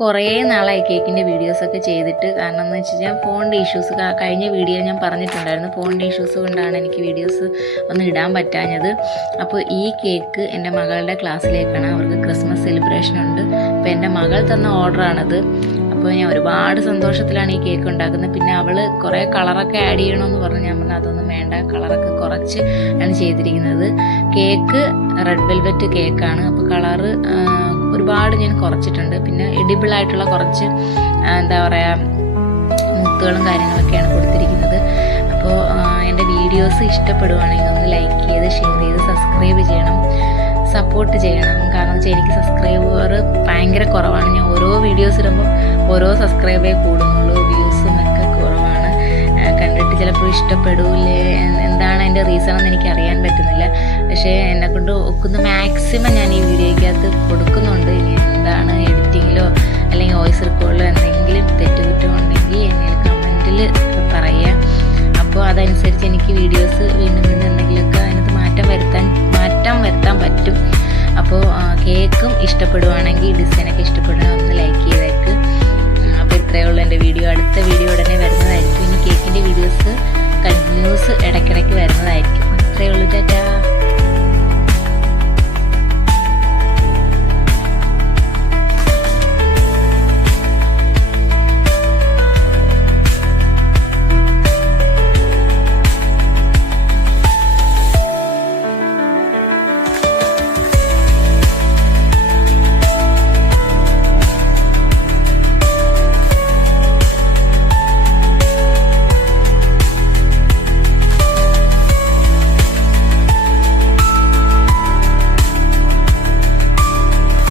കുറേ നാളായി കേക്കിൻ്റെ വീഡിയോസൊക്കെ ചെയ്തിട്ട്. കാരണം എന്ന് വെച്ച് കഴിഞ്ഞാൽ ഫോണിൻ്റെ ഇഷ്യൂസ്, കഴിഞ്ഞ വീഡിയോ ഞാൻ പറഞ്ഞിട്ടുണ്ടായിരുന്നു, ഫോണിൻ്റെ ഇഷ്യൂസ് കൊണ്ടാണ് എനിക്ക് വീഡിയോസ് ഒന്നും ഇടാൻ പറ്റാഞ്ഞത്. അപ്പോൾ ഈ കേക്ക് എൻ്റെ മകളുടെ ക്ലാസ്സിലേക്കാണ്, അവർക്ക് ക്രിസ്മസ് സെലിബ്രേഷൻ ഉണ്ട്. അപ്പോൾ എൻ്റെ മകൾ തന്ന ഓർഡറാണത്. അപ്പോൾ ഞാൻ ഒരുപാട് സന്തോഷത്തിലാണ് ഈ കേക്ക് ഉണ്ടാക്കുന്നത്. പിന്നെ അവൾ കുറേ കളറൊക്കെ ആഡ് ചെയ്യണമെന്ന് പറഞ്ഞു. ഞാൻ പറഞ്ഞു അതൊന്നും വേണ്ട, കളറൊക്കെ കുറച്ച് ആണ് ചെയ്തിരിക്കുന്നത്. കേക്ക് റെഡ് വെൽവെറ്റ് കേക്കാണ്. അപ്പോൾ കളറ് ഒരുപാട് ഞാൻ കുറച്ചിട്ടുണ്ട്. പിന്നെ എഡിബിളായിട്ടുള്ള കുറച്ച് എന്താ പറയുക മുത്തുകളും കാര്യങ്ങളൊക്കെയാണ് കൊടുത്തിരിക്കുന്നത്. അപ്പോൾ എൻ്റെ വീഡിയോസ് ഇഷ്ടപ്പെടുവാണെങ്കിൽ ഒന്ന് ലൈക്ക് ചെയ്ത് ഷെയർ ചെയ്ത് സബ്സ്ക്രൈബ് ചെയ്യണം, സപ്പോർട്ട് ചെയ്യണം. കാരണം വെച്ചാൽ എനിക്ക് സബ്സ്ക്രൈബർ ഭയങ്കര കുറവാണ്. ഞാൻ ഓരോ വീഡിയോസ് ഇടുമ്പോൾ ഓരോ സബ്സ്ക്രൈബേ കൂടുന്നുള്ളൂ, വ്യൂസും ഒക്കെ കുറവാണ്. കണ്ടിട്ട് ചിലപ്പോൾ ഇഷ്ടപ്പെടില്ലേ, എന്താണ് അതിൻ്റെ റീസൺ എന്ന് എനിക്ക് അറിയാൻ പറ്റുന്നില്ല. പക്ഷേ എന്നെക്കൊണ്ട് ഒക്കുന്ന മാക്സിമം ഞാൻ ഈ വീഡിയോയ്ക്കകത്ത് കൊടുക്കുന്നുണ്ട്. ഇനി എന്താണ് എഡിറ്റിങ്ങിലോ അല്ലെങ്കിൽ വോയിസ് റെക്കോർഡിലോ എന്തെങ്കിലും തെറ്റുകുറ്റമുണ്ടെങ്കിൽ എന്നെ കമൻറ്റിൽ പറയുക. അപ്പോൾ അതനുസരിച്ച് എനിക്ക് വീഡിയോസ് വീണ്ടും എന്തെങ്കിലുമൊക്കെ അതിനകത്ത് മാറ്റം വരുത്താൻ പറ്റും. അപ്പോൾ കേക്കും ഇഷ്ടപ്പെടുവാണെങ്കിൽ, ഡിസൈനൊക്കെ ഇഷ്ടപ്പെടുകയാണെങ്കിൽ ഒന്ന് ലൈക്ക് ചെയ്തേക്ക്. അപ്പോൾ ഇത്രയേ ഉള്ളൂ എൻ്റെ വീഡിയോ. അടുത്ത വീഡിയോ ഉടനെ വരുന്നതായിരിക്കും. ഇനി കേക്കിൻ്റെ വീഡിയോസ് കണ്ടിന്യൂസ് ഇടയ്ക്കിടയ്ക്ക് വരുന്നതായിരിക്കും. അത്രയേ ഉള്ളൂ. ടാറ്റാ.